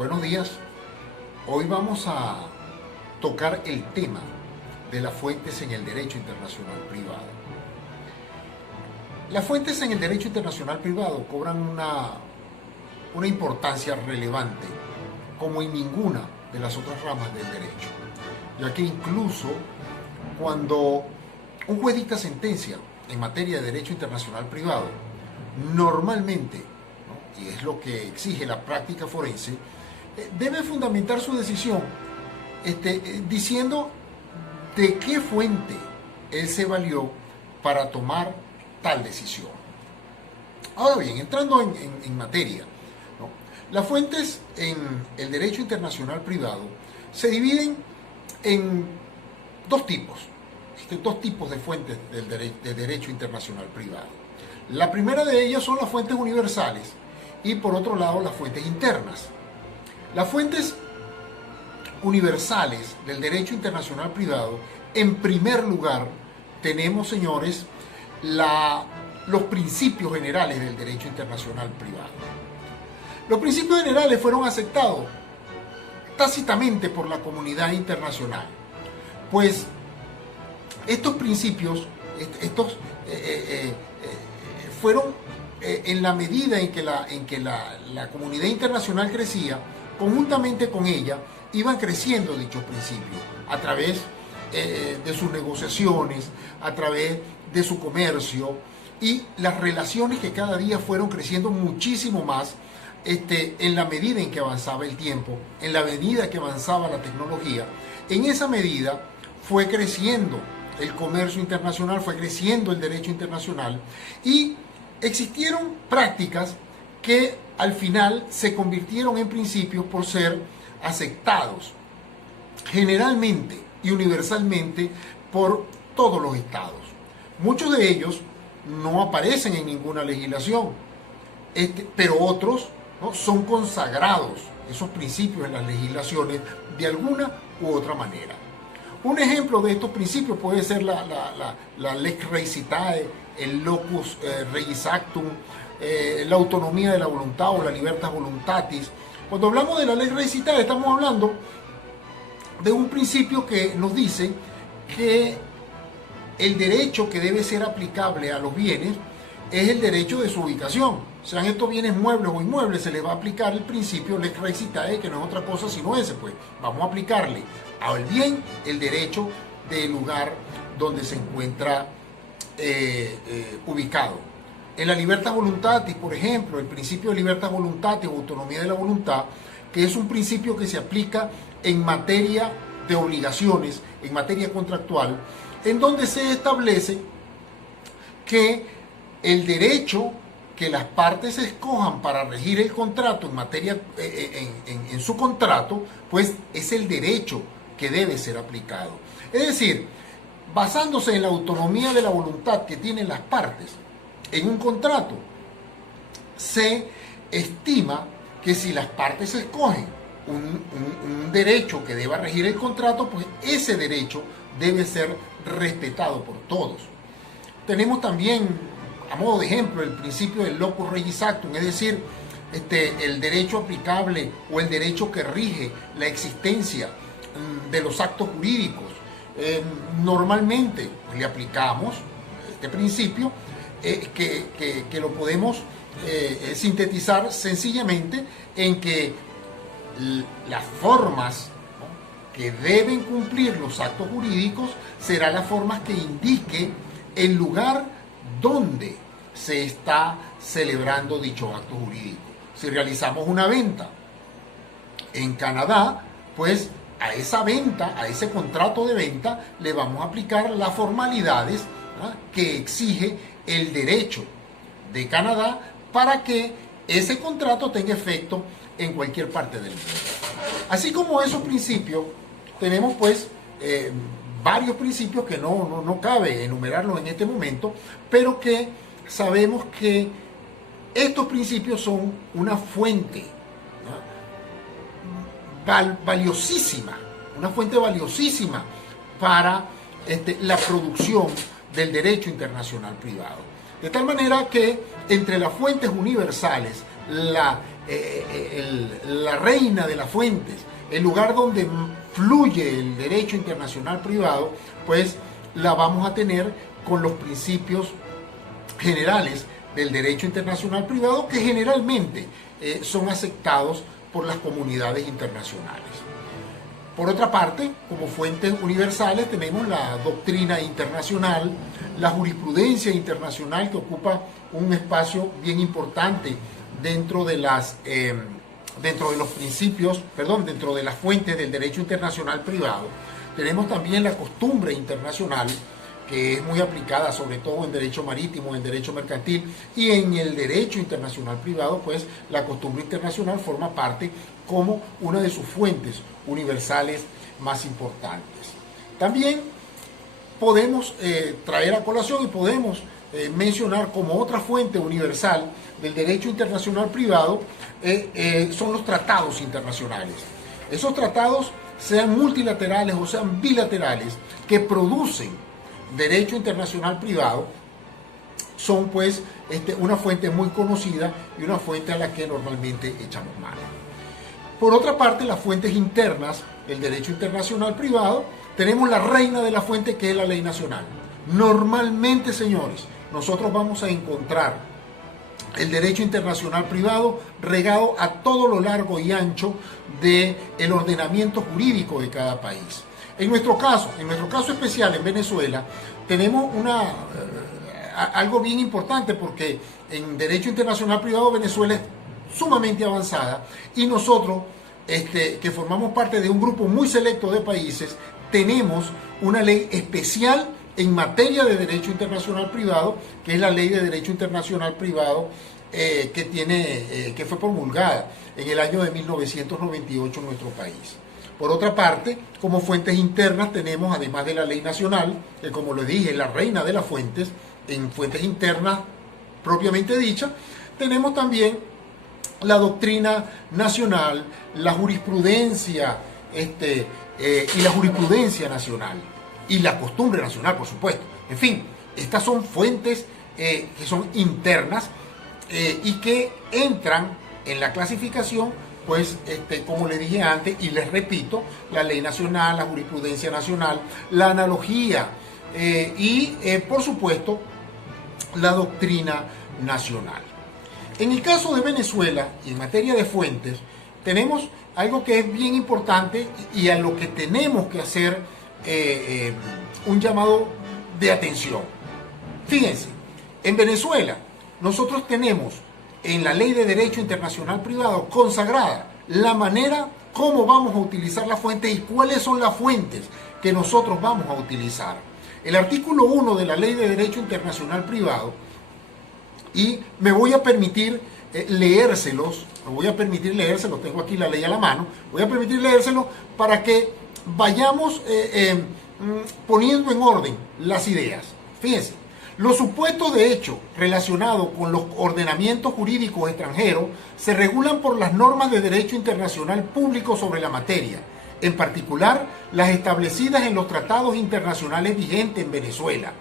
Buenos días. Hoy vamos a tocar el tema de las fuentes en el derecho internacional privado. Las fuentes en el derecho internacional privado cobran una importancia relevante como en ninguna de las otras ramas del derecho, ya que incluso cuando un juez dicta sentencia en materia de derecho internacional privado, normalmente, ¿no?, y es lo que exige la práctica forense, debe fundamentar su decisión diciendo de qué fuente él se valió para tomar tal decisión. Ahora bien, entrando en materia, ¿no?, las fuentes en el derecho internacional privado se dividen en dos tipos de fuentes de derecho internacional privado. La primera de ellas son las fuentes universales y por otro lado las fuentes internas. Las fuentes universales del derecho internacional privado, en primer lugar, tenemos, señores, los principios generales del derecho internacional privado. Los principios generales fueron aceptados tácitamente por la comunidad internacional, pues estos principios fueron en la medida en que la comunidad internacional crecía, conjuntamente con ella, iban creciendo dichos principios a través de sus negociaciones, a través de su comercio y las relaciones que cada día fueron creciendo muchísimo más en la medida en que avanzaba el tiempo, en la medida que avanzaba la tecnología. En esa medida fue creciendo el comercio internacional, fue creciendo el derecho internacional y existieron prácticas que al final se convirtieron en principios por ser aceptados generalmente y universalmente por todos los estados. Muchos de ellos no aparecen en ninguna legislación, pero otros, ¿no?, son consagrados, esos principios en las legislaciones de alguna u otra manera. Un ejemplo de estos principios puede ser la lex recitae, el locus regis actum, la autonomía de la voluntad o la libertas voluntatis. Cuando hablamos de la lex recitae estamos hablando de un principio que nos dice que el derecho que debe ser aplicable a los bienes es el derecho de su ubicación. Sean estos bienes muebles o inmuebles, se les va a aplicar el principio lex recitae, que no es otra cosa sino ese, pues vamos a aplicarle al bien el derecho del lugar donde se encuentra ubicado. En la libertas voluntatis, por ejemplo, el principio de libertas voluntatis o autonomía de la voluntad, que es un principio que se aplica en materia de obligaciones, en materia contractual, en donde se establece que el derecho que las partes escojan para regir el contrato en materia en su contrato, pues es el derecho que debe ser aplicado. Es decir, basándose en la autonomía de la voluntad que tienen las partes en un contrato, se estima que si las partes escogen un derecho que deba regir el contrato, pues ese derecho debe ser respetado por todos. Tenemos también, a modo de ejemplo, el principio del locus regis actum, es decir, el derecho aplicable o el derecho que rige la existencia de los actos jurídicos. Normalmente le aplicamos este principio que lo podemos sintetizar sencillamente en que las formas, ¿no?, que deben cumplir los actos jurídicos serán las formas que indique el lugar donde se está celebrando dicho acto jurídico. Si realizamos una venta en Canadá, pues a esa venta, a ese contrato de venta, le vamos a aplicar las formalidades, ¿no?, que exige el derecho de Canadá para que ese contrato tenga efecto en cualquier parte del mundo. Así como esos principios, tenemos pues varios principios que no cabe enumerarlos en este momento, pero que sabemos que estos principios son una fuente, ¿no?, valiosísima, una fuente valiosísima para la producción del derecho internacional privado. De tal manera que entre las fuentes universales, la la reina de las fuentes, el lugar donde fluye el derecho internacional privado, pues la vamos a tener con los principios generales del derecho internacional privado que generalmente son aceptados por las comunidades internacionales. Por otra parte, como fuentes universales tenemos la doctrina internacional, la jurisprudencia internacional, que ocupa un espacio bien importante dentro de las fuentes del derecho internacional privado. Tenemos también la costumbre internacional, que es muy aplicada sobre todo en derecho marítimo, en derecho mercantil y en el derecho internacional privado, pues la costumbre internacional forma parte como una de sus fuentes universales más importantes. También podemos traer a colación y podemos mencionar como otra fuente universal del derecho internacional privado son los tratados internacionales. Esos tratados, sean multilaterales o sean bilaterales, que producen derecho internacional privado, son pues una fuente muy conocida y una fuente a la que normalmente echamos mano. Por otra parte, las fuentes internas del derecho internacional privado, tenemos la reina de la fuente, que es la ley nacional. Normalmente, señores, nosotros vamos a encontrar el derecho internacional privado regado a todo lo largo y ancho del ordenamiento jurídico de cada país. En nuestro caso especial en Venezuela, tenemos algo bien importante, porque en derecho internacional privado Venezuela es sumamente avanzada, y nosotros, que formamos parte de un grupo muy selecto de países, tenemos una ley especial en materia de derecho internacional privado, que es la Ley de Derecho Internacional Privado, que fue promulgada en el año de 1998 en nuestro país. Por otra parte, como fuentes internas tenemos, además de la ley nacional, que como les dije, es la reina de las fuentes, en fuentes internas propiamente dicha, tenemos también la doctrina nacional, la jurisprudencia, y la jurisprudencia nacional, y la costumbre nacional, por supuesto. En fin, estas son fuentes que son internas y que entran en la clasificación, pues, como le dije antes, y les repito, la ley nacional, la jurisprudencia nacional, la analogía y, por supuesto, la doctrina nacional. En el caso de Venezuela, y en materia de fuentes, tenemos algo que es bien importante y a lo que tenemos que hacer un llamado de atención. Fíjense, en Venezuela nosotros tenemos en la Ley de Derecho Internacional Privado consagrada la manera cómo vamos a utilizar la fuente y cuáles son las fuentes que nosotros vamos a utilizar. El artículo 1 de la Ley de Derecho Internacional Privado, y me voy a permitir leérselos, tengo aquí la ley a la mano, voy a permitir leérselos para que vayamos poniendo en orden las ideas. Fíjense, los supuestos de hecho relacionados con los ordenamientos jurídicos extranjeros se regulan por las normas de derecho internacional público sobre la materia, en particular las establecidas en los tratados internacionales vigentes en Venezuela.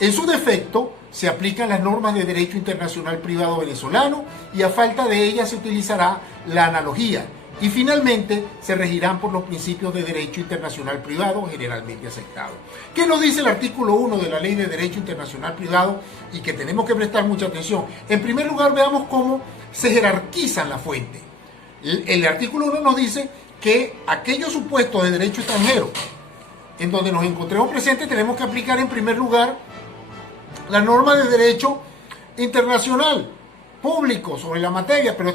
En su defecto, se aplican las normas de derecho internacional privado venezolano y a falta de ellas se utilizará la analogía. Y finalmente se regirán por los principios de derecho internacional privado generalmente aceptados. ¿Qué nos dice el artículo 1 de la Ley de Derecho Internacional Privado? Y que tenemos que prestar mucha atención. En primer lugar, veamos cómo se jerarquizan las fuentes. El artículo 1 nos dice que aquellos supuestos de derecho extranjero en donde nos encontremos presentes tenemos que aplicar en primer lugar la norma de derecho internacional público sobre la materia, pero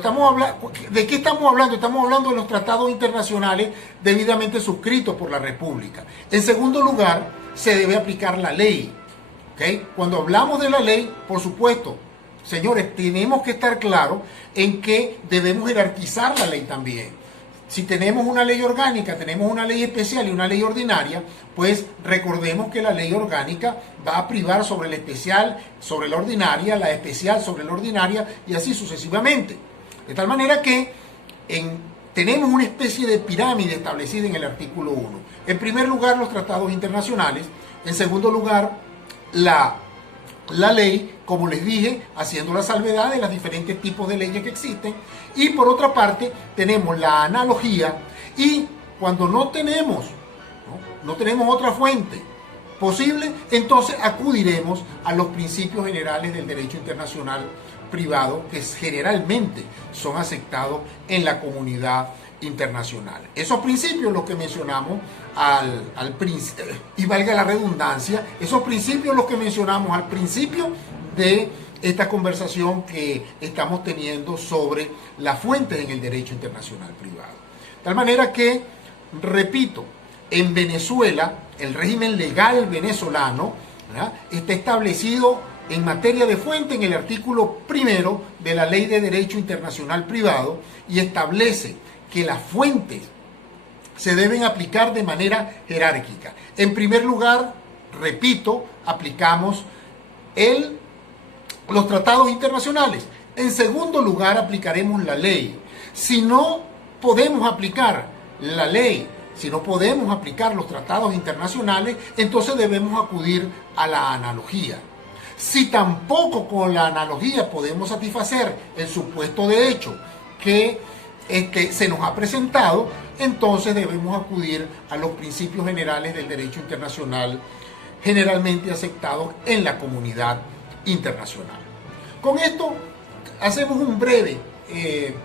¿de qué estamos hablando? Estamos hablando de los tratados internacionales debidamente suscritos por la República. En segundo lugar, se debe aplicar la ley. ¿Okay? Cuando hablamos de la ley, por supuesto, señores, tenemos que estar claros en que debemos jerarquizar la ley también. Si tenemos una ley orgánica, tenemos una ley especial y una ley ordinaria, pues recordemos que la ley orgánica va a privar sobre la especial, sobre la ordinaria, la especial sobre la ordinaria y así sucesivamente. De tal manera que tenemos una especie de pirámide establecida en el artículo 1. En primer lugar, los tratados internacionales. En segundo lugar, la la ley, como les dije, haciendo la salvedad de los diferentes tipos de leyes que existen. Y por otra parte, tenemos la analogía, y cuando no tenemos otra fuente posible, entonces acudiremos a los principios generales del derecho internacional privado, que generalmente son aceptados en la comunidad internacional. Esos principios, los que mencionamos al principio, y valga la redundancia, esos principios los que mencionamos al principio de esta conversación que estamos teniendo sobre las fuentes en el derecho internacional privado. De tal manera que, repito, en Venezuela, el régimen legal venezolano, ¿verdad?, está establecido en materia de fuente en el artículo 1 de la Ley de Derecho Internacional Privado, y establece que las fuentes se deben aplicar de manera jerárquica. En primer lugar, repito, aplicamos los tratados internacionales. En segundo lugar, aplicaremos la ley. Si no podemos aplicar la ley, si no podemos aplicar los tratados internacionales, entonces debemos acudir a la analogía. Si tampoco con la analogía podemos satisfacer el supuesto de hecho que se nos ha presentado, entonces debemos acudir a los principios generales del derecho internacional generalmente aceptados en la comunidad internacional. Con esto hacemos un breve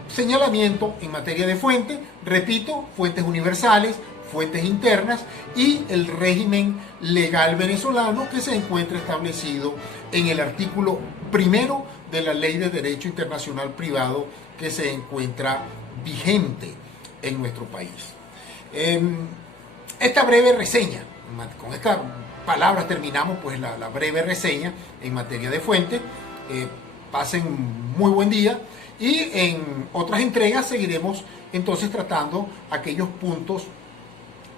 señalamiento en materia de fuentes. Repito, fuentes universales, fuentes internas y el régimen legal venezolano, que se encuentra establecido en el artículo 1 de la Ley de Derecho Internacional Privado, que se encuentra vigente en nuestro país. Esta breve reseña, con estas palabras terminamos pues la breve reseña en materia de fuentes. Pasen muy buen día, y en otras entregas seguiremos entonces tratando aquellos puntos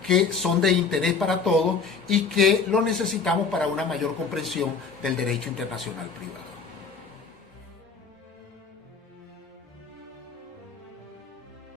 que son de interés para todos y que lo necesitamos para una mayor comprensión del derecho internacional privado.